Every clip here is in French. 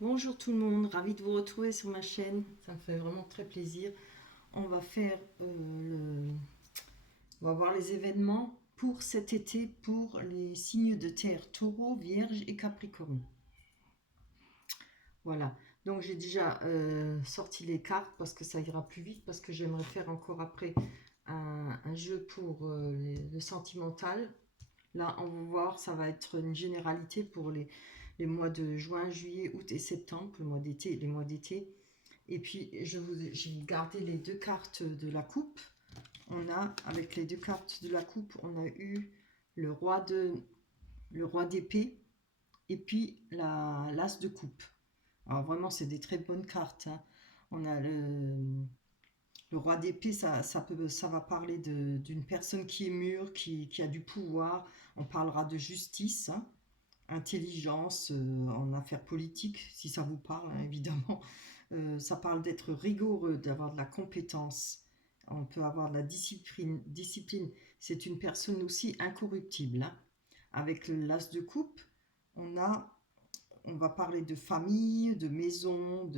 Bonjour tout le monde, ravi de vous retrouver sur ma chaîne, ça me fait vraiment très plaisir. On va faire on va voir les événements pour cet été pour les signes de terre, Taureau, Vierge et Capricorne. Voilà, donc j'ai déjà sorti les cartes parce que ça ira plus vite, parce que j'aimerais faire encore après un jeu pour le sentimental. Là, on va voir, ça va être une généralité pour les mois de juin, juillet, août et septembre, le mois d'été, les mois d'été. Et puis, j'ai gardé les deux cartes de la coupe. Avec les deux cartes de la coupe, on a eu le le roi d'épée et puis l'as de coupe. Alors vraiment, c'est des très bonnes cartes, hein. On a le roi d'épée, ça va parler d'une personne qui est mûre, qui a du pouvoir. On parlera de justice, hein, intelligence en affaires politiques, si ça vous parle, hein, évidemment. Ça parle d'être rigoureux, d'avoir de la compétence. On peut avoir de la discipline. Discipline, c'est une personne aussi incorruptible, hein. Avec l'as de coupe, on a, on va parler de famille, de maison,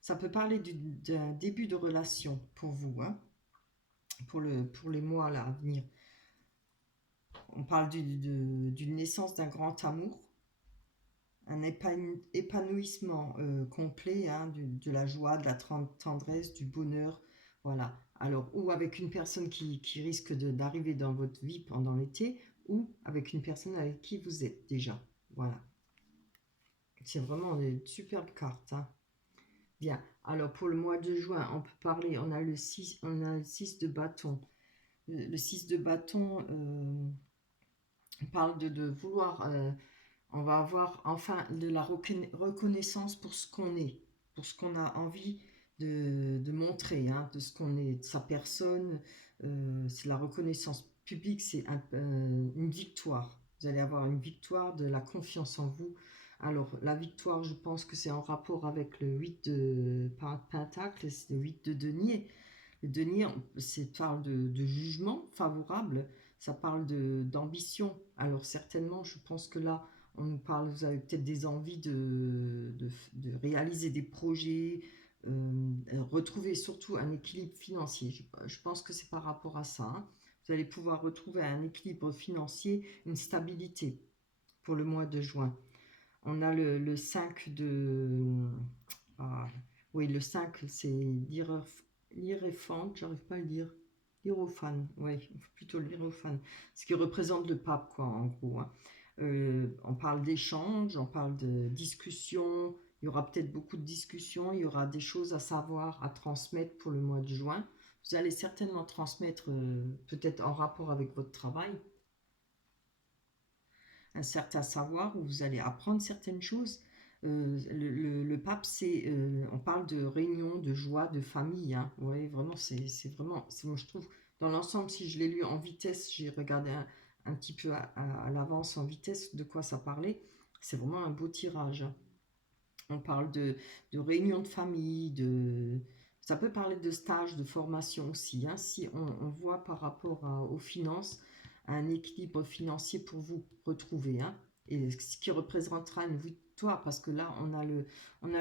ça peut parler d'un début de relation pour vous, hein, pour les mois là, à venir. On parle d'une naissance d'un grand amour, un épanouissement complet, hein, de la joie, de la tendresse, du bonheur. Voilà. Alors, ou avec une personne qui risque d'arriver dans votre vie pendant l'été, ou avec une personne avec qui vous êtes déjà. Voilà. C'est vraiment une superbe carte, hein. Bien. Alors, pour le mois de juin, on peut parler, on a le 6 de bâton. Le 6 de bâton parle de vouloir on va avoir enfin de la reconnaissance pour ce qu'on est, pour ce qu'on a envie de montrer, hein, de ce qu'on est, de sa personne. C'est la reconnaissance publique, c'est une victoire. Vous allez avoir une victoire, de la confiance en vous. Alors, la victoire, je pense que c'est en rapport avec le 8 de Pentacle, c'est le 8 de denier. Le denier, c'est parle de jugement favorable, ça parle d'ambition. Alors certainement, je pense que là, on nous parle, vous avez peut-être des envies de réaliser des projets, retrouver surtout un équilibre financier. Je pense que c'est par rapport à ça, hein. Vous allez pouvoir retrouver un équilibre financier, une stabilité pour le mois de juin. On a le 5 de... ah, oui, le 5, c'est l'Hiérophante, j'arrive pas à le dire. L'Hiérophane, oui, plutôt l'Hiérophane. Ce qui représente le pape, quoi, en gros, hein. On parle d'échanges, on parle de discussions. Il y aura peut-être beaucoup de discussions, il y aura des choses à savoir, à transmettre pour le mois de juin. Vous allez certainement transmettre, peut-être en rapport avec votre travail, un certain savoir où vous allez apprendre certaines choses. Le pape, on parle de réunion, de joie, de famille, hein. Ouais, vraiment, c'est vraiment, moi je trouve, dans l'ensemble, si je l'ai lu en vitesse, j'ai regardé un petit peu à l'avance en vitesse de quoi ça parlait. C'est vraiment un beau tirage, hein. On parle de réunion de famille, ça peut parler de stage, de formation aussi, hein, si on voit par rapport aux finances, un équilibre financier pour vous retrouver, hein, et ce qui représentera une victoire, parce que là, on a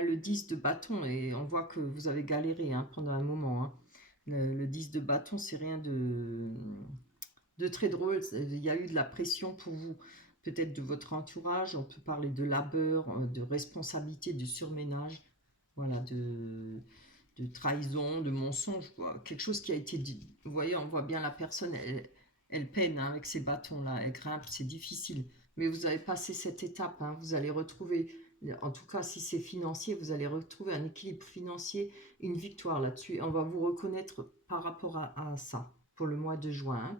le 10 de bâton, et on voit que vous avez galéré, hein, pendant un moment, hein. Le 10 de bâton, c'est rien de très drôle. Il y a eu de la pression pour vous, peut-être de votre entourage. On peut parler de labeur, de responsabilité, de surménage, voilà, de trahison, de mensonge, quoi. Quelque chose qui a été dit. Vous voyez, on voit bien la personne, elle peine, hein, avec ces bâtons-là, elle grimpe, c'est difficile. Mais vous avez passé cette étape, hein, vous allez retrouver, en tout cas si c'est financier, vous allez retrouver un équilibre financier, une victoire là-dessus. Et on va vous reconnaître par rapport à ça pour le mois de juin, hein.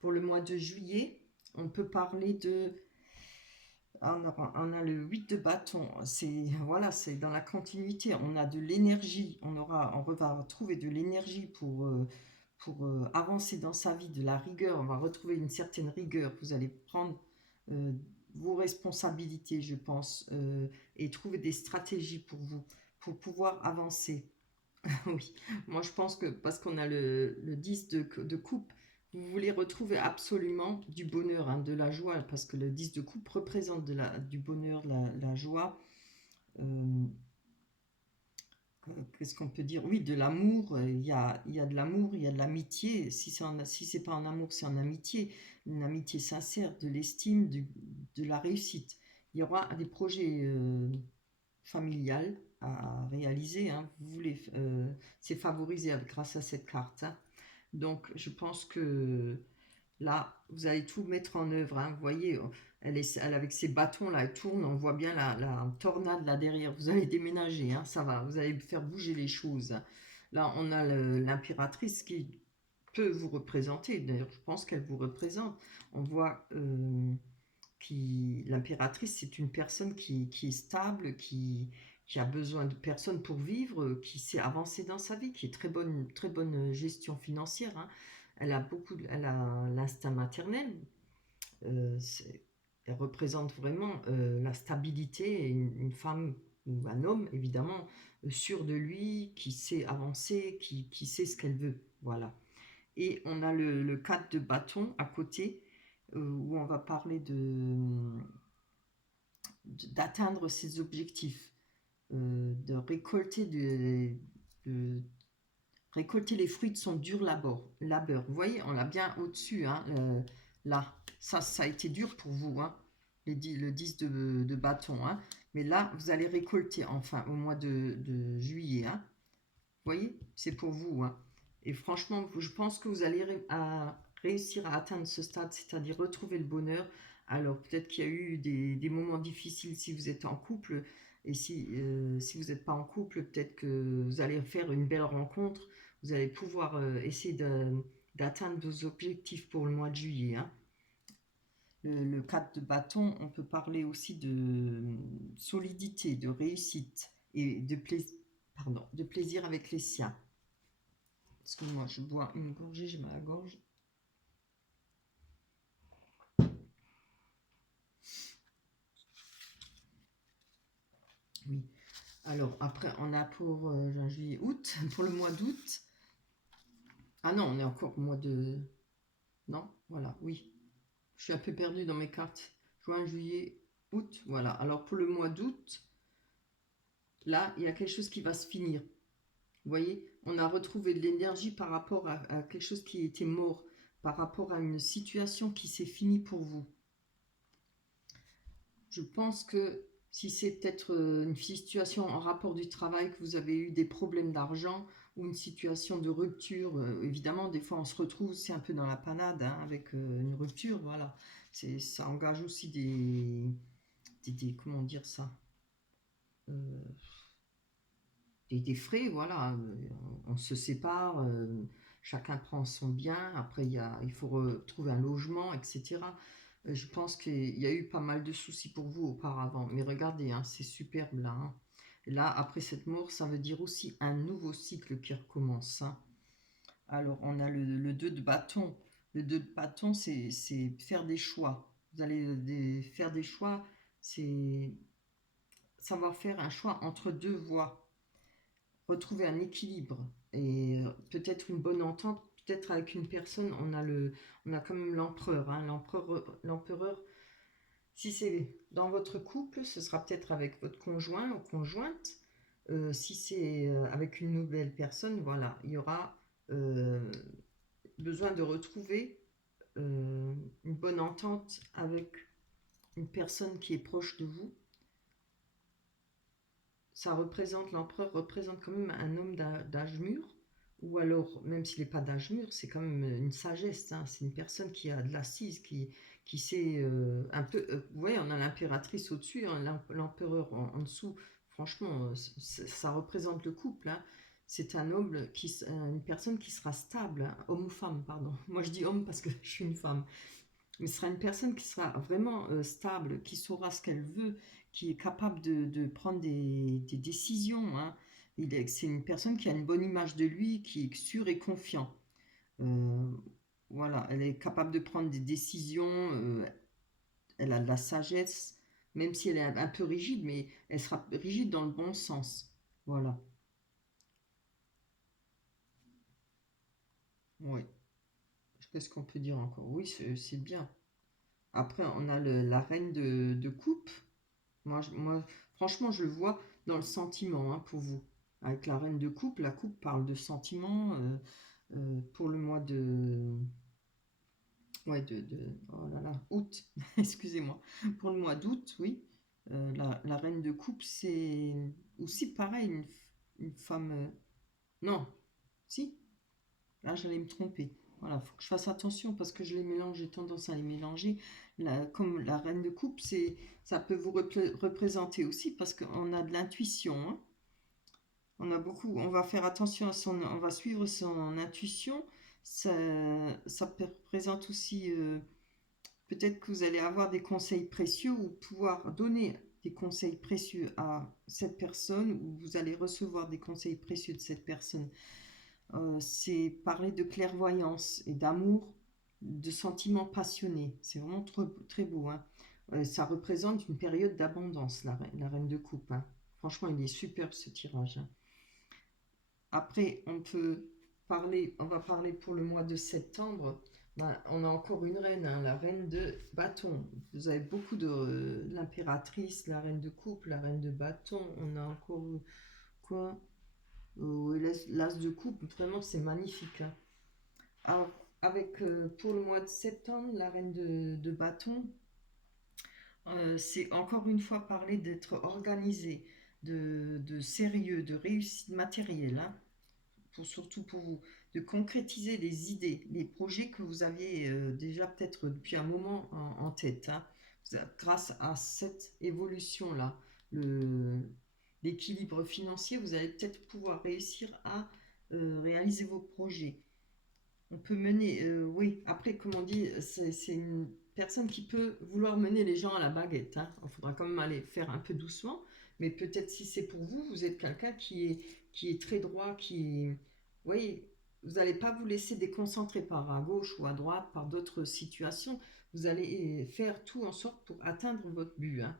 Pour le mois de juillet, on peut parler de... On a le 8 de bâton, voilà, c'est dans la continuité, on a de l'énergie, on va trouver de l'énergie pour avancer dans sa vie, de la rigueur, on va retrouver une certaine rigueur, vous allez prendre euh, vos responsabilités, je pense, et trouver des stratégies pour vous, pour pouvoir avancer. Oui, moi je pense que parce qu'on a le 10 de coupe, vous voulez retrouver absolument du bonheur, hein, de la joie, parce que le 10 de coupe représente du bonheur, de la joie. euh, qu'est-ce qu'on peut dire? Oui, de l'amour, il y a de l'amour, il y a de l'amitié. Si c'est pas en amour, c'est en amitié. Une amitié sincère, de l'estime, de la réussite. Il y aura des projets familiales à réaliser, hein. Vous voulez, c'est favorisé grâce à cette carte, hein. Donc, je pense que là, vous allez tout mettre en œuvre, hein. Vous voyez, elle avec ses bâtons là, elle tourne, on voit bien la tornade là derrière. Vous allez déménager, hein, ça va, vous allez faire bouger les choses. Là, on a l'impératrice qui peut vous représenter. D'ailleurs, je pense qu'elle vous représente. On voit l'impératrice, c'est une personne qui est stable, qui a besoin de personne pour vivre, qui sait avancer dans sa vie, qui est très bonne gestion financière, hein. Elle a l'instinct maternel. euh, c'est- Elle représente vraiment la stabilité et une femme ou un homme, évidemment, sûr de lui, qui sait avancer, qui sait ce qu'elle veut. Voilà. Et on a le 4 de bâton à côté, où on va parler d'atteindre ses objectifs, de de récolter les fruits de son dur labeur. Vous voyez, on l'a bien au-dessus, hein, là. Ça a été dur pour vous, hein, le 10 de bâton, hein. Mais là, vous allez récolter, enfin, au mois de juillet, hein. Vous voyez, c'est pour vous, hein. Et franchement, je pense que vous allez réussir à atteindre ce stade, c'est-à-dire retrouver le bonheur. Alors, peut-être qu'il y a eu des moments difficiles si vous êtes en couple, et si vous n'êtes pas en couple, peut-être que vous allez faire une belle rencontre. Vous allez pouvoir essayer d'atteindre vos objectifs pour le mois de juillet, hein. Le 4 de bâton, on peut parler aussi de solidité, de réussite et de plaisir avec les siens. Excuse-moi, je bois une gorgée, j'ai mal à la gorge. Oui. Alors, après, on a pour juin, juillet, août, pour le mois d'août. Ah non, on est encore au mois de... Non, voilà, oui. Je suis un peu perdue dans mes cartes. Juin, juillet, août, voilà. Alors, pour le mois d'août, là, il y a quelque chose qui va se finir. Vous voyez, on a retrouvé de l'énergie par rapport à quelque chose qui était mort, par rapport à une situation qui s'est finie pour vous. Je pense que si c'est peut-être une situation en rapport du travail, que vous avez eu des problèmes d'argent ou une situation de rupture, évidemment, des fois on se retrouve, c'est un peu dans la panade, hein, avec une rupture, voilà. Ça engage aussi comment dire ça, Euh, des frais, voilà. On se sépare, chacun prend son bien, après il faut retrouver un logement, etc. Je pense qu'il y a eu pas mal de soucis pour vous auparavant, mais regardez, hein, c'est superbe là, hein. Là, après cette mort, ça veut dire aussi un nouveau cycle qui recommence, hein. Alors, on a le 2 de bâton. Le 2 de bâton, c'est faire des choix. Vous allez faire des choix, c'est savoir faire un choix entre deux voies, retrouver un équilibre et peut-être une bonne entente, peut-être avec une personne. On a quand même l'empereur, hein. L'empereur, si c'est dans votre couple, ce sera peut-être avec votre conjoint ou conjointe. Si c'est avec une nouvelle personne, voilà, il y aura euh, besoin de retrouver une bonne entente avec une personne qui est proche de vous. L'empereur représente quand même un homme d'âge mûr, ou alors, même s'il n'est pas d'âge mûr, c'est quand même une sagesse, hein. C'est une personne qui a de l'assise, qui sait un peu. Vous voyez, on a l'impératrice au-dessus, hein, l'empereur en dessous. Franchement, ça représente le couple, hein. C'est un homme, une personne qui sera stable, hein, homme ou femme, pardon. Moi je dis homme parce que je suis une femme. Mais ce sera une personne qui sera vraiment stable, qui saura ce qu'elle veut, qui est capable de prendre des décisions, hein. C'est une personne qui a une bonne image de lui, qui est sûr et confiant. Euh, voilà, elle est capable de prendre des décisions, elle a de la sagesse, même si elle est un peu rigide, mais elle sera rigide dans le bon sens. Voilà, oui. Qu'est-ce qu'on peut dire encore? Oui, c'est bien. Après, on a la reine de coupe. Moi, Franchement, je le vois dans le sentiment, hein, pour vous. Avec la reine de coupe, la coupe parle de sentiment pour le mois de... Ouais, oh là là, août, excusez-moi. Pour le mois d'août, oui. La reine de coupe, c'est aussi pareil, une femme... non, si, là j'allais me tromper. Voilà, faut que je fasse attention parce que je les mélange, j'ai tendance à les mélanger. Comme la reine de coupe, ça peut vous représenter aussi parce qu'on a de l'intuition, hein. On a beaucoup, on va faire attention on va suivre son intuition. Ça, ça représente aussi peut-être que vous allez avoir des conseils précieux ou pouvoir donner des conseils précieux à cette personne ou vous allez recevoir des conseils précieux de cette personne. C'est parler de clairvoyance et d'amour, de sentiments passionnés. C'est vraiment très beau, hein. Ça représente une période d'abondance, la reine de coupe, hein. Franchement, il est superbe ce tirage, hein. Après, on va parler pour le mois de septembre. Ben, on a encore une reine, hein, la reine de bâton. Vous avez beaucoup de l'impératrice, la reine de coupe, la reine de bâton. On a encore quoi? L'as de coupe. Vraiment, c'est magnifique, hein. Alors, avec pour le mois de septembre, la reine de bâton, c'est encore une fois parler d'être organisé, de sérieux, de réussite matérielle, hein, surtout pour vous, de concrétiser les idées, les projets que vous aviez déjà peut-être depuis un moment en tête, hein. Grâce à cette évolution-là, l'équilibre financier, vous allez peut-être pouvoir réussir à réaliser vos projets. On peut mener, oui, après, comme on dit, c'est une personne qui peut vouloir mener les gens à la baguette, hein. Il faudra quand même aller faire un peu doucement, mais peut-être si c'est pour vous, vous êtes quelqu'un qui est très droit, oui, vous n'allez pas vous laisser déconcentrer par à gauche ou à droite, par d'autres situations. Vous allez faire tout en sorte pour atteindre votre but, hein.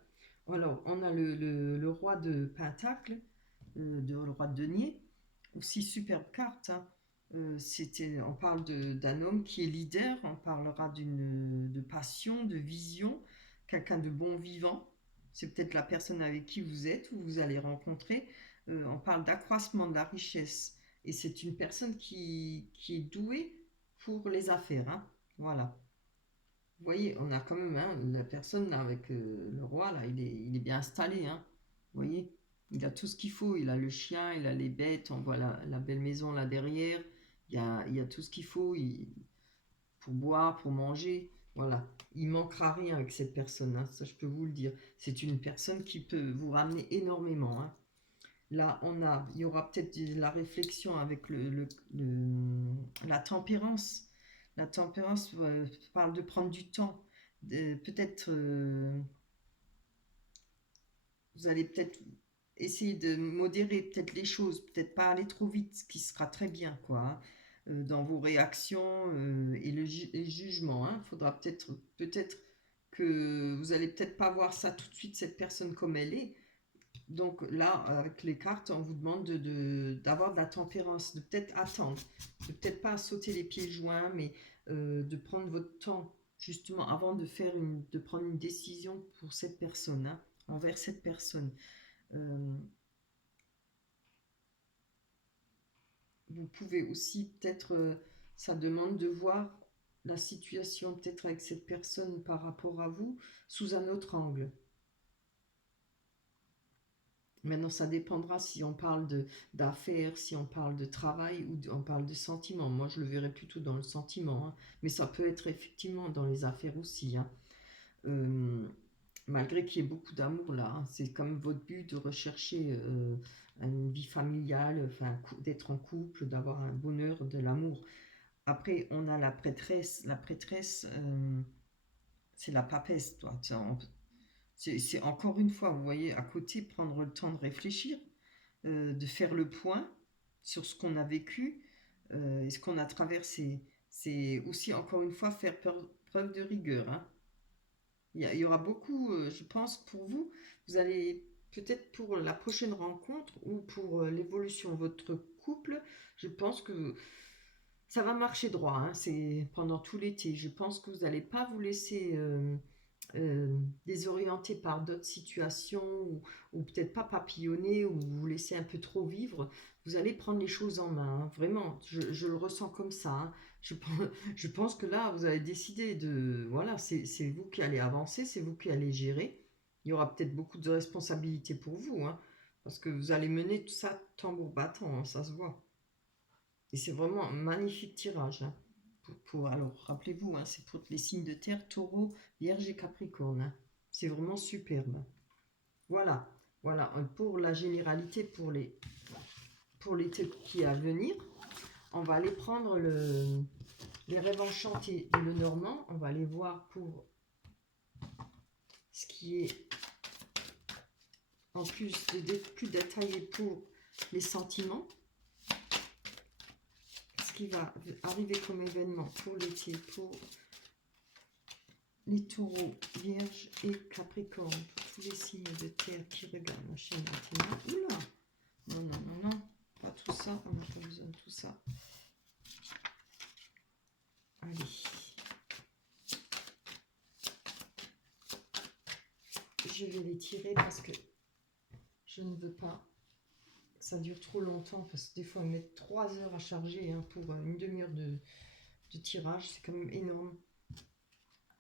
Alors, on a le roi de Pentacle, le roi de denier, aussi superbe carte, hein. On parle d'un homme qui est leader, on parlera de passion, de vision, quelqu'un de bon vivant. C'est peut-être la personne avec qui vous êtes ou vous allez rencontrer. On parle d'accroissement de la richesse et c'est une personne qui est douée pour les affaires, hein. Voilà. Vous voyez, on a quand même, hein, la personne là, avec le roi, là, il est bien installé, hein. Vous voyez, il a tout ce qu'il faut. Il a le chien, il a les bêtes, on voit la belle maison là derrière. Il y a tout ce qu'il faut pour boire, pour manger. Voilà. Il manquera rien avec cette personne, hein, ça je peux vous le dire. C'est une personne qui peut vous ramener énormément, hein. Là, il y aura peut-être la réflexion avec la tempérance. La tempérance parle de prendre du temps. Peut-être, vous allez peut-être essayer de modérer peut-être les choses, peut-être pas aller trop vite, ce qui sera très bien, quoi, hein, dans vos réactions et le jugement, hein. Il faudra peut-être que vous allez peut-être pas voir ça tout de suite, cette personne comme elle est. Donc là, avec les cartes, on vous demande d'avoir de la tempérance, de peut-être attendre, de peut-être pas sauter les pieds joints, mais de prendre votre temps, justement, avant de prendre une décision pour cette personne, hein, envers cette personne. Euh, Vous pouvez aussi peut-être, ça demande de voir la situation peut-être avec cette personne par rapport à vous sous un autre angle. Maintenant, ça dépendra si on parle d'affaires, si on parle de travail ou on parle de sentiments. Moi, je le verrais plutôt dans le sentiment, hein. Mais ça peut être effectivement dans les affaires aussi, hein. Euh, Malgré qu'il y ait beaucoup d'amour là, hein, c'est comme votre but de rechercher une vie familiale, enfin, d'être en couple, d'avoir un bonheur, de l'amour. Après, on a la prêtresse. La prêtresse, c'est la papesse, toi. C'est encore une fois, vous voyez, à côté, prendre le temps de réfléchir, de faire le point sur ce qu'on a vécu et ce qu'on a traversé. C'est aussi, encore une fois, faire preuve de rigueur, hein. Il y aura beaucoup, je pense, pour vous. Vous allez peut-être pour la prochaine rencontre ou pour l'évolution de votre couple, je pense que ça va marcher droit, hein, c'est pendant tout l'été. Je pense que vous n'allez pas vous laisser désorienté par d'autres situations, ou peut-être pas papillonné, ou vous vous laissez un peu trop vivre, vous allez prendre les choses en main, hein. Vraiment, je le ressens comme ça, hein. Je pense que là, vous avez décidé de... Voilà, c'est vous qui allez avancer, c'est vous qui allez gérer. Il y aura peut-être beaucoup de responsabilités pour vous, hein, parce que vous allez mener tout ça tambour battant, hein, ça se voit. Et c'est vraiment un magnifique tirage, hein. Alors, rappelez-vous, hein, c'est pour les signes de terre, taureau, vierge et capricorne, hein. C'est vraiment superbe. Voilà, voilà, pour la généralité, pour l'été qui est à venir, on va aller prendre les rêves enchantés et le normand. On va aller voir pour ce qui est en plus plus détaillé pour les sentiments. Ce qui va arriver comme événement pour l'été, pour les taureaux, vierges et capricorne, pour tous les signes de terre qui regardent la chaîne maintenant. Oula! Non, non, non, non, pas tout ça, on n'a pas besoin de tout ça. Allez. Je vais les tirer parce que je ne veux pas que ça dure trop longtemps, parce que des fois, ils mettent 3 heures à charger, hein, pour une demi-heure de tirage, c'est quand même énorme.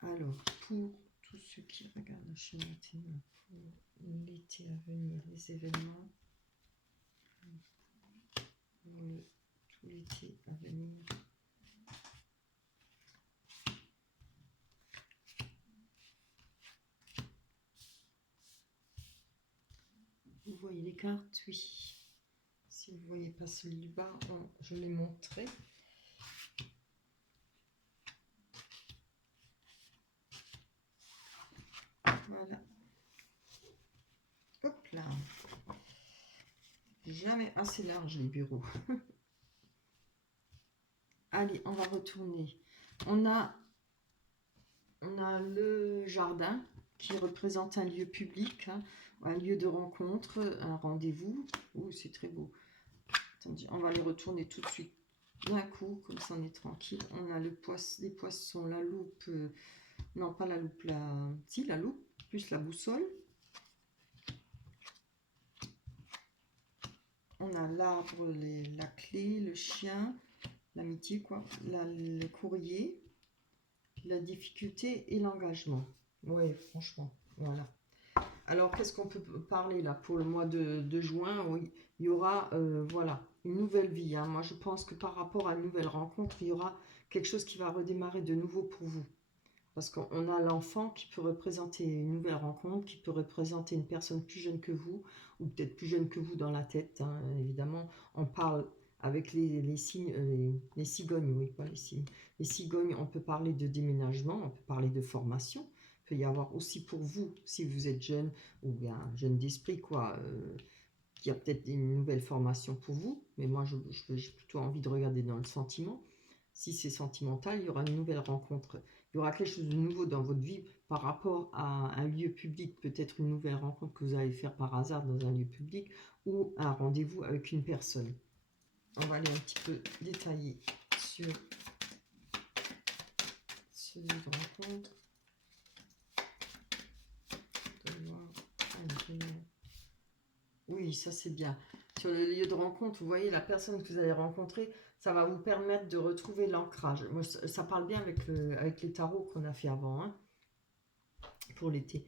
Alors, pour tous ceux qui regardent la chaîne maintenant, pour l'été à venir, les événements, pour tout l'été à venir. Vous voyez les cartes? Oui. Si vous ne voyez pas celui du bas, je l'ai montré. Voilà. Hop là. Jamais assez large les bureaux. Allez, on va retourner. On a le jardin qui représente un lieu public, hein, un lieu de rencontre, un rendez-vous. Oh, c'est très beau. Attendez, on va les retourner tout de suite d'un coup, comme ça on est tranquille. On a les poissons, la loupe, non pas la loupe, si la loupe, plus la boussole. On a l'arbre, la clé, le chien, l'amitié, quoi, le courrier, la difficulté et l'engagement. Oui, franchement, voilà. Alors, qu'est-ce qu'on peut parler là pour le mois de juin? Oui, il y aura, voilà, une nouvelle vie, hein. Moi, je pense que par rapport à une nouvelle rencontre, il y aura quelque chose qui va redémarrer de nouveau pour vous. Parce qu'on a l'enfant qui peut représenter une nouvelle rencontre, qui peut représenter une personne plus jeune que vous, ou peut-être plus jeune que vous dans la tête, hein, évidemment. On parle avec les signes, les cigognes, oui, pas les signes. Les cigognes, on peut parler de déménagement, on peut parler de formation. Il peut y avoir aussi pour vous, si vous êtes jeune, ou bien jeune d'esprit, quoi, qui a peut-être une nouvelle formation pour vous. Mais moi, j'ai plutôt envie de regarder dans le sentiment. Si c'est sentimental, il y aura une nouvelle rencontre. Il y aura quelque chose de nouveau dans votre vie par rapport à un lieu public, peut-être une nouvelle rencontre que vous allez faire par hasard dans un lieu public, ou un rendez-vous avec une personne. On va aller un petit peu détailler sur ce lieu de rencontre. Oui, ça c'est bien. Sur le lieu de rencontre, vous voyez la personne que vous allez rencontrer, ça va vous permettre de retrouver l'ancrage. Moi, ça parle bien avec les tarots qu'on a fait avant, hein, pour l'été.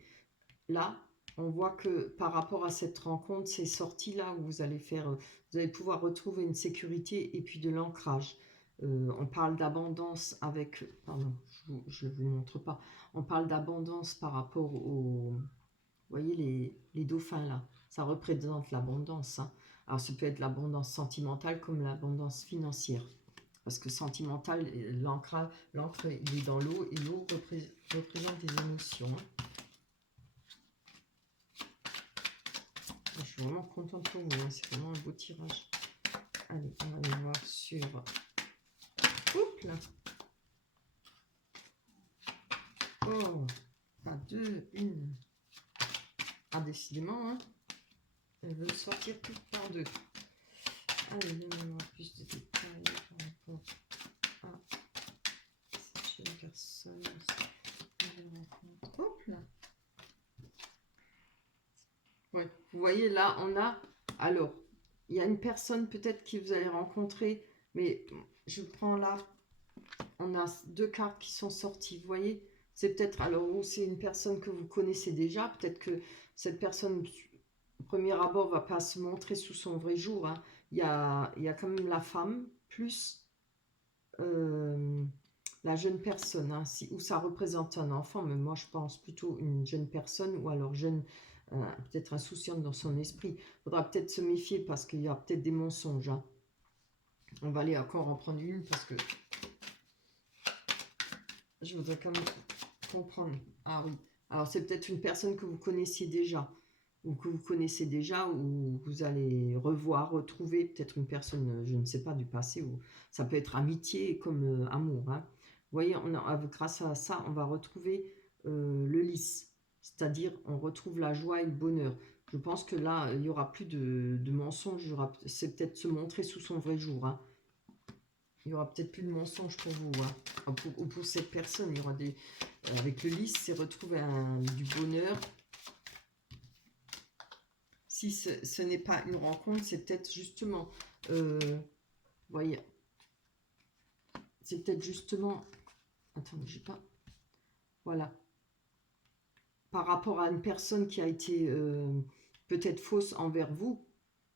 Là, on voit que par rapport à cette rencontre, ces sorties-là où vous allez pouvoir retrouver une sécurité et puis de l'ancrage. On parle d'abondance avec, pardon, je ne vous montre pas. On parle d'abondance par rapport au, vous voyez les dauphins là, ça représente l'abondance, hein. Alors ça peut être l'abondance sentimentale comme l'abondance financière. Parce que sentimental, l'encre il est dans l'eau et l'eau représente des émotions, hein. Je suis vraiment contente pour vous, hein. C'est vraiment un beau tirage. Allez, on va aller voir sur... Oups là. Oh, pas deux, une. Ah, décidément, hein. Elle veut sortir toutes par deux. Allez, donnez-moi plus de détails par rapport à cette jeune personne. nouvelle rencontre. Hop là. Ouais. Vous voyez, là, on a... Alors, il y a une personne peut-être que vous allez rencontrer, mais je prends là, on a deux cartes qui sont sorties, vous voyez. C'est peut-être, alors, ou c'est une personne que vous connaissez déjà, peut-être que cette personne, au premier abord, va pas se montrer sous son vrai jour, hein. Il y a quand même la femme, plus euh, la jeune personne, hein, si, ou ça représente un enfant, mais moi je pense plutôt une jeune personne, ou alors jeune, peut-être insouciante dans son esprit. Il faudra peut-être se méfier parce qu'il y a peut-être des mensonges, hein. On va aller encore en prendre une parce que je voudrais quand même comprendre. Ah oui, alors c'est peut-être une personne que vous connaissiez déjà, ou que vous connaissez déjà, ou vous allez revoir, retrouver peut-être une personne, je ne sais pas, du passé, ou ça peut être amitié comme amour, hein. Vous voyez, grâce à ça, on va retrouver le lys, c'est-à-dire on retrouve la joie et le bonheur. Je pense que là, il n'y aura plus de mensonges, c'est peut-être se montrer sous son vrai jour, hein. Il n'y aura peut-être plus de mensonges pour vous, hein. Enfin, ou pour cette personne, il y aura des... avec le lys, c'est retrouver du bonheur. Si ce n'est pas une rencontre, c'est peut-être justement, voyez, c'est peut-être justement, attendez, j'ai pas, voilà, par rapport à une personne qui a été peut-être fausse envers vous,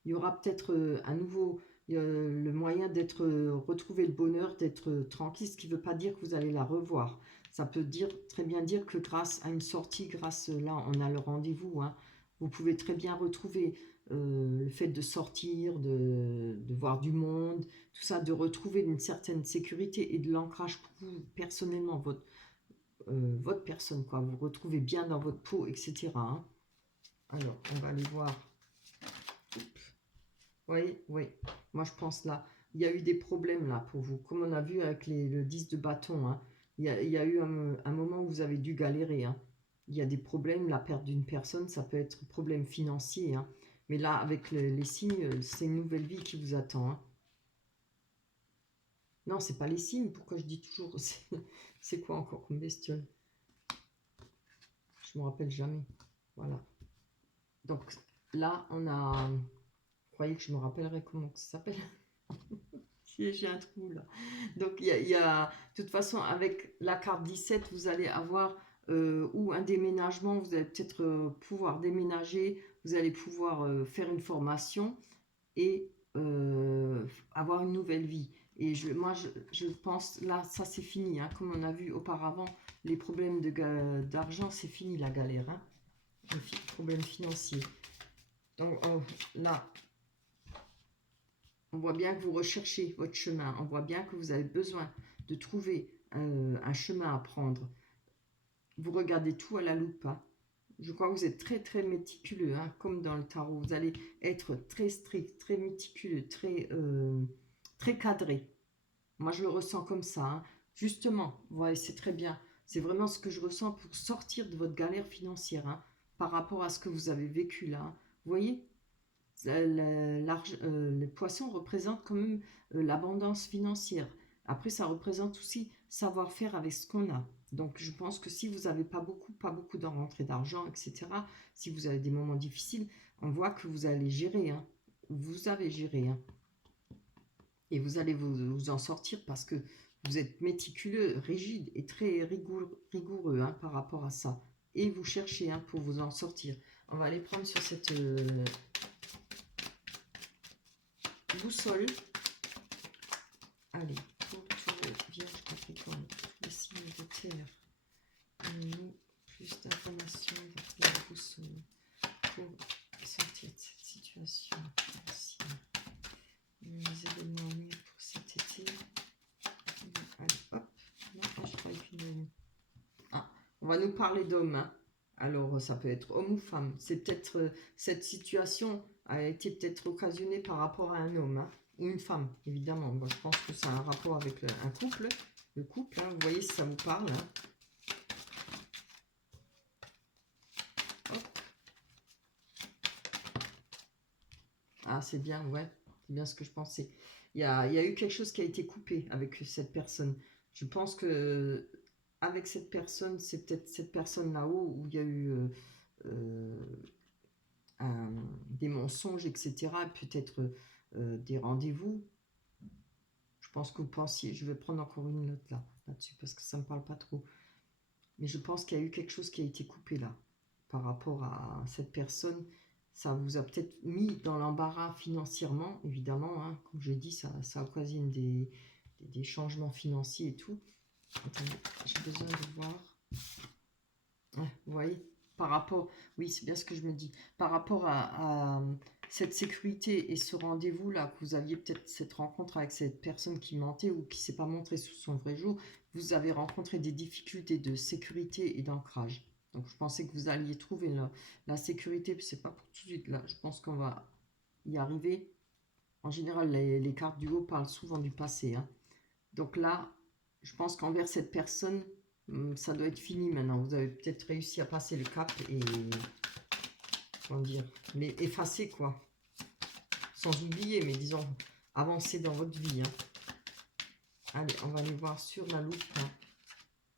il y aura peut-être à nouveau le moyen d'être, retrouver le bonheur, d'être tranquille, ce qui ne veut pas dire que vous allez la revoir. Ça peut très bien dire que grâce à une sortie, grâce là, on a le rendez-vous, hein, vous pouvez très bien retrouver le fait de sortir, de voir du monde, tout ça, de retrouver une certaine sécurité et de l'ancrage pour vous personnellement, votre personne, quoi. Vous retrouvez bien dans votre peau, etc., hein. Alors, on va aller voir. Oui, oui. Moi, je pense là, il y a eu des problèmes là pour vous. Comme on a vu avec le 10 de bâton, hein. Il y a eu un moment où vous avez dû galérer, hein. Il y a des problèmes, la perte d'une personne, ça peut être problème financier, hein. Mais là, avec les signes, c'est une nouvelle vie qui vous attend, hein. Non, c'est pas les signes. Pourquoi je dis toujours c'est quoi encore comme bestiole? Je me rappelle jamais. Voilà. Donc là, on a... Vous croyez que je me rappellerai comment ça s'appelle? Si j'ai un trou là. Donc de toute façon, avec la carte 17, vous allez avoir ou un déménagement, vous allez peut-être pouvoir déménager, vous allez pouvoir faire une formation et avoir une nouvelle vie. Et je pense, là, ça c'est fini, hein. Comme on a vu auparavant, les problèmes d'argent, c'est fini la galère, hein. Les problèmes financiers. Donc là, on voit bien que vous recherchez votre chemin. On voit bien que vous avez besoin de trouver un chemin à prendre. Vous regardez tout à la loupe, hein. Je crois que vous êtes très très méticuleux, hein, comme dans le tarot. Vous allez être très strict, très méticuleux, très cadré. Moi, je le ressens comme ça, hein. Justement, ouais, c'est très bien. C'est vraiment ce que je ressens pour sortir de votre galère financière, hein, par rapport à ce que vous avez vécu là, hein. Vous voyez, les poissons représentent quand même l'abondance financière. Après, ça représente aussi savoir-faire avec ce qu'on a. Donc, je pense que si vous n'avez pas beaucoup de rentrée d'argent, etc., si vous avez des moments difficiles, on voit que vous allez gérer, hein. Vous avez géré, hein. Et vous allez vous en sortir parce que vous êtes méticuleux, rigide et très rigoureux, hein, par rapport à ça. Et vous cherchez, hein, pour vous en sortir. On va aller prendre sur cette boussole. Allez, pour Taureau, Vierge, Capricorne, tous les signes de terre. Nous, plus d'informations avec la boussole pour sortir de cette situation. Merci. Les événements à venir pour cet été. Allez, hop. Non, je croyais qu'une... Ah, on va nous parler d'hommes, hein. Alors, ça peut être homme ou femme. C'est peut-être cette situation a été peut-être occasionnée par rapport à un homme, hein, ou une femme, évidemment. Moi, je pense que ça a un rapport avec un couple. Le couple, hein, vous voyez si ça vous parle, hein. Ah, c'est bien, ouais. C'est bien ce que je pensais. Il y a eu quelque chose qui a été coupé avec cette personne. Je pense que avec cette personne, c'est peut-être cette personne là-haut où il y a eu euh, des mensonges, etc. Peut-être des rendez-vous. Je pense que vous pensiez, je vais prendre encore une note là-dessus parce que ça ne me parle pas trop. Mais je pense qu'il y a eu quelque chose qui a été coupé là par rapport à cette personne. Ça vous a peut-être mis dans l'embarras financièrement, évidemment. Hein. Comme j'ai dit, ça occasionne des changements financiers et tout. Attendez, j'ai besoin de voir. Ouais, vous voyez, par rapport, oui, c'est bien ce que je me dis, par rapport à cette sécurité et ce rendez-vous-là, que vous aviez peut-être cette rencontre avec cette personne qui mentait ou qui ne s'est pas montrée sous son vrai jour, vous avez rencontré des difficultés de sécurité et d'ancrage. Donc je pensais que vous alliez trouver la sécurité, puis c'est pas pour tout de suite là. Je pense qu'on va y arriver. En général, les cartes du haut parlent souvent du passé. Hein. Donc là, je pense qu'envers cette personne, ça doit être fini maintenant. Vous avez peut-être réussi à passer le cap et, comment dire, les effacer quoi. Sans oublier, mais disons, avancer dans votre vie. Hein. Allez, on va aller voir sur la loupe. Hein.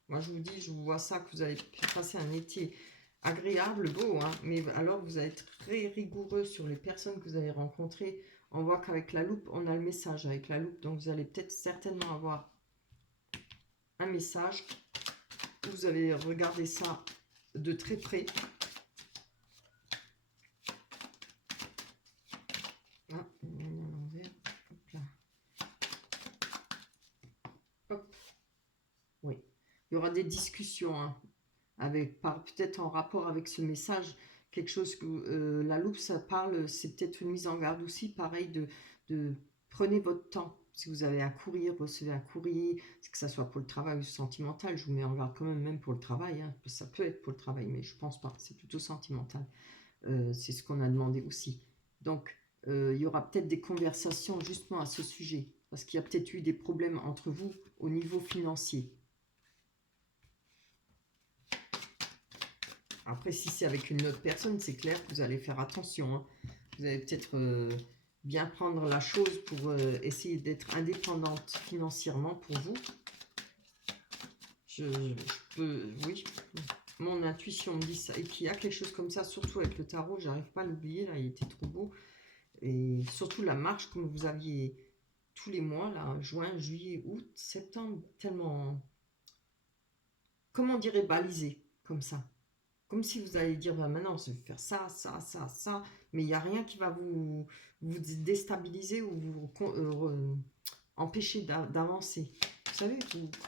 Moi, je vous dis, je vous vois ça, que vous allez passer un été agréable, beau, hein, mais alors vous allez être très rigoureux sur les personnes que vous allez rencontrer. On voit qu'avec la loupe, on a le message avec la loupe, donc vous allez peut-être certainement avoir un message. Vous allez regarder ça de très près. Ah, hop là. Hop. Oui. Il y aura des discussions, hein, avec, peut-être en rapport avec ce message, quelque chose que la loupe, ça parle, c'est peut-être une mise en garde aussi, pareil, de prenez votre temps. Si vous avez un courrier, recevez un courrier, que ça soit pour le travail ou sentimental, je vous mets en garde quand même pour le travail, hein, ça peut être pour le travail, mais je pense pas, c'est plutôt sentimental. C'est ce qu'on a demandé aussi. Donc, il y aura peut-être des conversations justement à ce sujet, parce qu'il y a peut-être eu des problèmes entre vous au niveau financier. Après, si c'est avec une autre personne, c'est clair que vous allez faire attention. Hein. Vous allez peut-être bien prendre la chose pour essayer d'être indépendante financièrement pour vous. Je peux, oui, mon intuition me dit ça. Et qu'il y a quelque chose comme ça, surtout avec le tarot, j'arrive pas à l'oublier, là, il était trop beau. Et surtout la marche, comme vous aviez tous les mois, là, juin, juillet, août, septembre, tellement, comment on dirait, balisé, comme ça. Comme si vous allez dire, bah, maintenant, je vais faire ça, ça, ça, ça, mais il n'y a rien qui va vous déstabiliser ou vous empêcher d'avancer. Vous savez,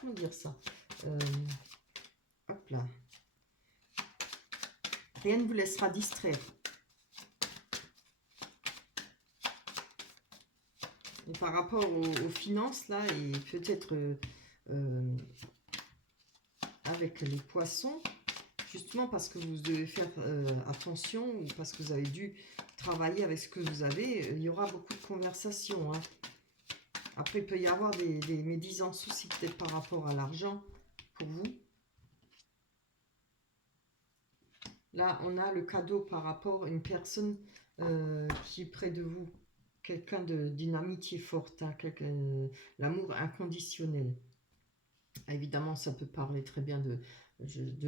comment dire ça hop là. Rien ne vous laissera distraire. Et par rapport aux finances, là, et peut-être avec les poissons, justement parce que vous devez faire attention ou parce que vous avez dû travailler avec ce que vous avez, il y aura beaucoup de conversations. Hein. Après, il peut y avoir des médisances aussi peut-être par rapport à l'argent pour vous. Là, on a le cadeau par rapport à une personne qui est près de vous. Quelqu'un d'une amitié forte, hein, l'amour inconditionnel. Évidemment, ça peut parler très bien de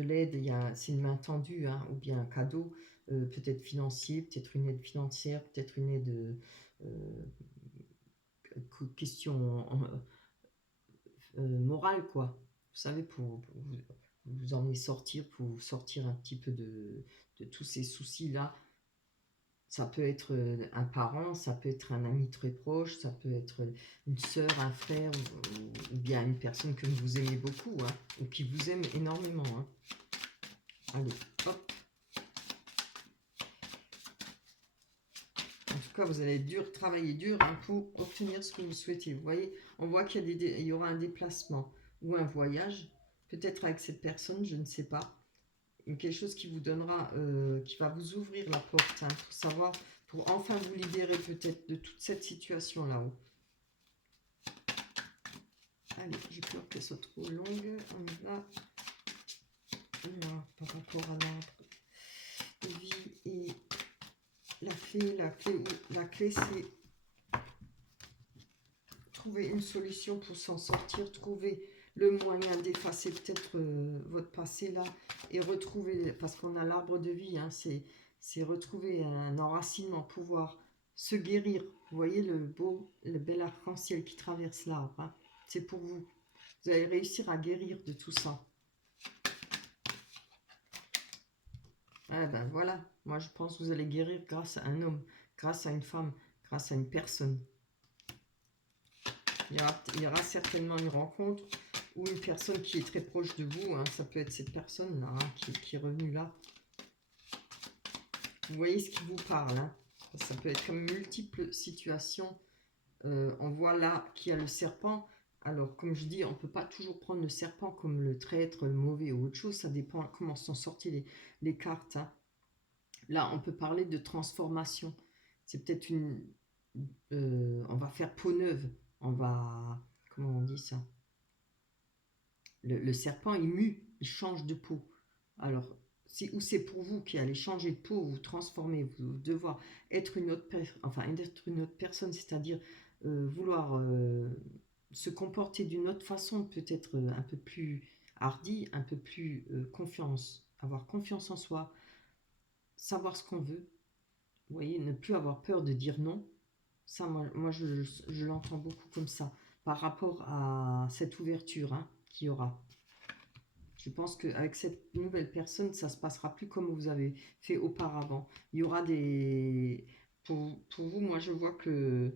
l'aide, c'est une main tendue, hein, ou bien un cadeau, peut-être financier, peut-être une aide financière, peut-être une aide question morale, quoi. Vous savez, pour vous emmener sortir, pour vous sortir un petit peu de tous ces soucis-là. Ça peut être un parent, ça peut être un ami très proche, ça peut être une sœur, un frère, ou bien une personne que vous aimez beaucoup, hein, ou qui vous aime énormément. Hein. Allez, hop. En tout cas, vous allez travailler dur hein, pour obtenir ce que vous souhaitez. Vous voyez, on voit qu'il y aura un déplacement ou un voyage, peut-être avec cette personne, je ne sais pas. Quelque chose qui vous donnera, qui va vous ouvrir la porte, hein, pour savoir, pour enfin vous libérer peut-être de toute cette situation là-haut. Allez, j'ai peur qu'elle soit trop longue. On y va. Voilà, par rapport à l'arbre vie et la clé c'est trouver une solution pour s'en sortir, trouver le moyen d'effacer peut-être votre passé là et retrouver, parce qu'on a l'arbre de vie, hein, c'est retrouver un enracinement, pouvoir se guérir. Vous voyez le bel arc-en-ciel qui traverse l'arbre, hein, c'est pour vous. Vous allez réussir à guérir de tout ça. Ah ben voilà, moi je pense que vous allez guérir grâce à un homme, grâce à une femme, grâce à une personne. Il y aura certainement une rencontre ou une personne qui est très proche de vous. Hein, ça peut être cette personne-là hein, qui est revenue là. Vous voyez ce qui vous parle. Hein, ça peut être comme multiples situations. On voit là qu'il y a le serpent. Alors, comme je dis, on ne peut pas toujours prendre le serpent comme le traître, le mauvais ou autre chose. Ça dépend comment sont sorties les cartes. Hein. Là, on peut parler de transformation. C'est peut-être une... on va faire peau neuve. On va... Comment on dit ça? Le serpent, il mue, il change de peau. Alors, ou c'est pour vous qui allez changer de peau, vous transformer, vous devoir être une autre, être une autre personne, c'est-à-dire vouloir se comporter d'une autre façon, peut-être un peu plus hardi, un peu plus avoir confiance en soi, savoir ce qu'on veut. Vous voyez, ne plus avoir peur de dire non. Ça, moi je l'entends beaucoup comme ça, par rapport à cette ouverture hein, qu'il y aura. Je pense qu'avec cette nouvelle personne, ça ne se passera plus comme vous avez fait auparavant. Il y aura des... Pour vous, moi, je vois que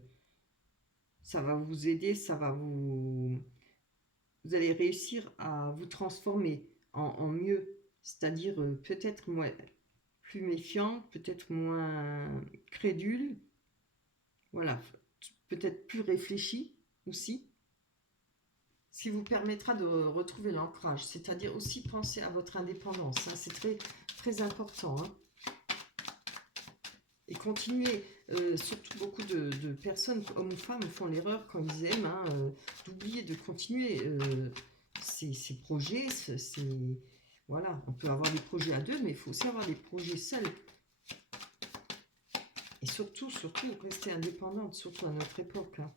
ça va vous aider, ça va vous... Vous allez réussir à vous transformer en mieux. C'est-à-dire peut-être plus méfiant, peut-être moins crédule. Voilà, peut-être plus réfléchi aussi. Ce qui vous permettra de retrouver l'ancrage, c'est-à-dire aussi penser à votre indépendance. Hein, c'est très, très important. Hein. Et continuer, surtout beaucoup de personnes, hommes ou femmes, font l'erreur quand ils aiment, hein, d'oublier de continuer ces projets. Voilà, on peut avoir des projets à deux, mais il faut aussi avoir des projets seuls. Et surtout, rester indépendante, surtout à notre époque. Hein.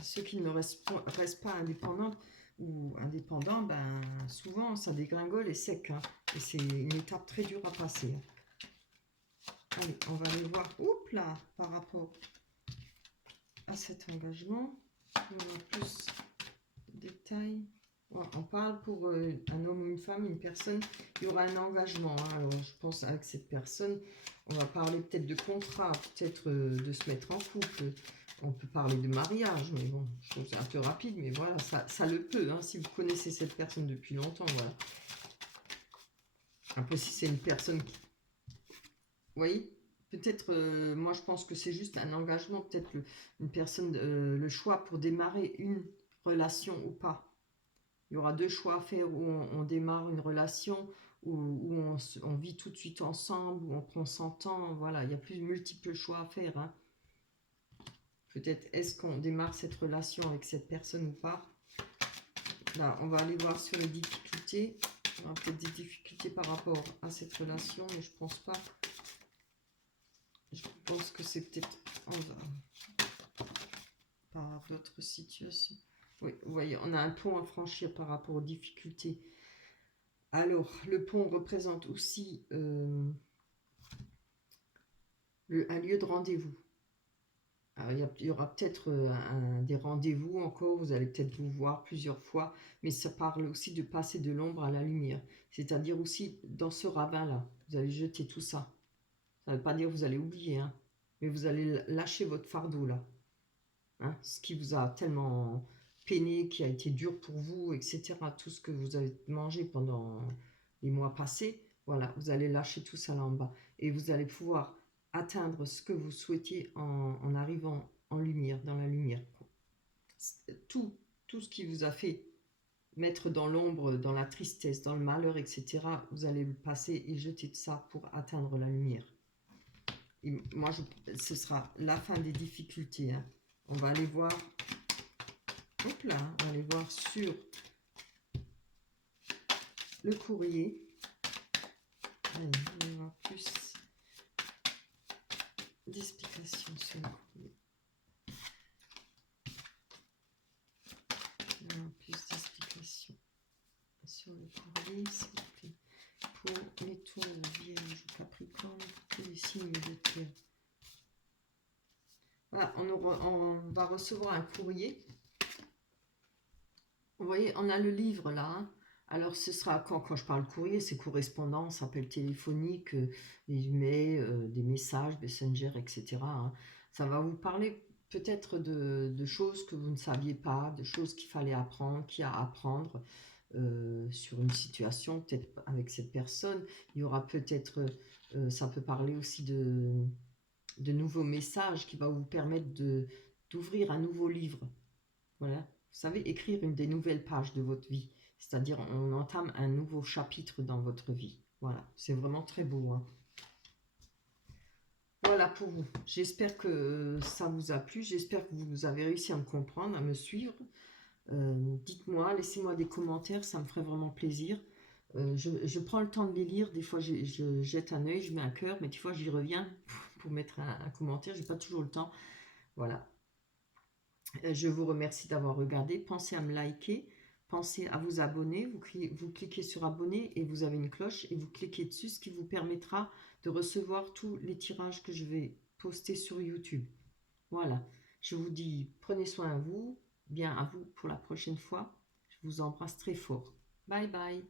Ceux qui ne restent pas indépendants ou indépendants, ben, souvent ça dégringole et sec. Hein, et c'est une étape très dure à passer. Allez, on va aller voir, oups là, par rapport à cet engagement. On va plus de détails. Voilà, on parle pour un homme ou une femme, une personne, il y aura un engagement. Hein, alors je pense avec cette personne, on va parler peut-être de contrat, peut-être de se mettre en couple. On peut parler de mariage, mais bon, je trouve que c'est un peu rapide, mais voilà, ça le peut, hein, si vous connaissez cette personne depuis longtemps, voilà. Après, si c'est une personne qui... Vous voyez, peut-être, moi je pense que c'est juste un engagement, peut-être une personne, le choix pour démarrer une relation ou pas. Il y aura deux choix à faire, où on démarre une relation, où on vit tout de suite ensemble, où on prend son temps, voilà, il y a plus multiples choix à faire, hein. Peut-être est-ce qu'on démarre cette relation avec cette personne ou pas. Là, on va aller voir sur les difficultés. On a peut-être des difficultés par rapport à cette relation, mais je pense pas. Je pense que c'est peut-être par d'autres situations. Oui, vous voyez, on a un pont à franchir par rapport aux difficultés. Alors, le pont représente aussi un lieu de rendez-vous. Il y aura peut-être des rendez-vous encore, vous allez peut-être vous voir plusieurs fois, mais ça parle aussi de passer de l'ombre à la lumière. C'est-à-dire aussi, dans ce ravin-là, vous allez jeter tout ça. Ça ne veut pas dire que vous allez oublier, hein, mais vous allez lâcher votre fardeau là. Hein, ce qui vous a tellement peiné, qui a été dur pour vous, etc. Tout ce que vous avez mangé pendant les mois passés, voilà, vous allez lâcher tout ça là en bas. Et vous allez pouvoir atteindre ce que vous souhaitiez en arrivant en lumière, dans la lumière. Tout ce qui vous a fait mettre dans l'ombre, dans la tristesse, dans le malheur, etc., vous allez le passer et jeter de ça pour atteindre la lumière. Et moi, ce sera la fin des difficultés. Hein. On va aller voir, hop là, on va aller voir sur le courrier. Allez, on va voir plus d'explications sur le courrier. On va plus sur le courrier, s'il vous plaît. Pour l'étoile Vierge, Capricorne, tous les signes de terre. Voilà, on va recevoir un courrier. Vous voyez, on a le livre là. Hein. Alors, ce sera quand je parle courrier, c'est correspondance, appel téléphonique, email, des messages, Messenger, etc. Hein. Ça va vous parler peut-être de choses que vous ne saviez pas, de choses qu'il fallait apprendre, qu'il y a à apprendre sur une situation, peut-être avec cette personne. Il y aura peut-être, ça peut parler aussi de nouveaux messages qui va vous permettre d'ouvrir un nouveau livre. Voilà. Vous savez, écrire une des nouvelles pages de votre vie. C'est-à-dire, on entame un nouveau chapitre dans votre vie. Voilà. C'est vraiment très beau. Hein. Voilà pour vous. J'espère que ça vous a plu. J'espère que vous avez réussi à me comprendre, à me suivre. Dites-moi, laissez-moi des commentaires. Ça me ferait vraiment plaisir. Je prends le temps de les lire. Des fois, je jette un œil, je mets un cœur. Mais des fois, j'y reviens pour mettre un commentaire. Je n'ai pas toujours le temps. Voilà. Je vous remercie d'avoir regardé. Pensez à me liker. Pensez à vous abonner. Vous cliquez sur abonner et vous avez une cloche et vous cliquez dessus, ce qui vous permettra de recevoir tous les tirages que je vais poster sur YouTube. Voilà. Je vous dis, prenez soin de vous. Bien à vous pour la prochaine fois. Je vous embrasse très fort. Bye bye.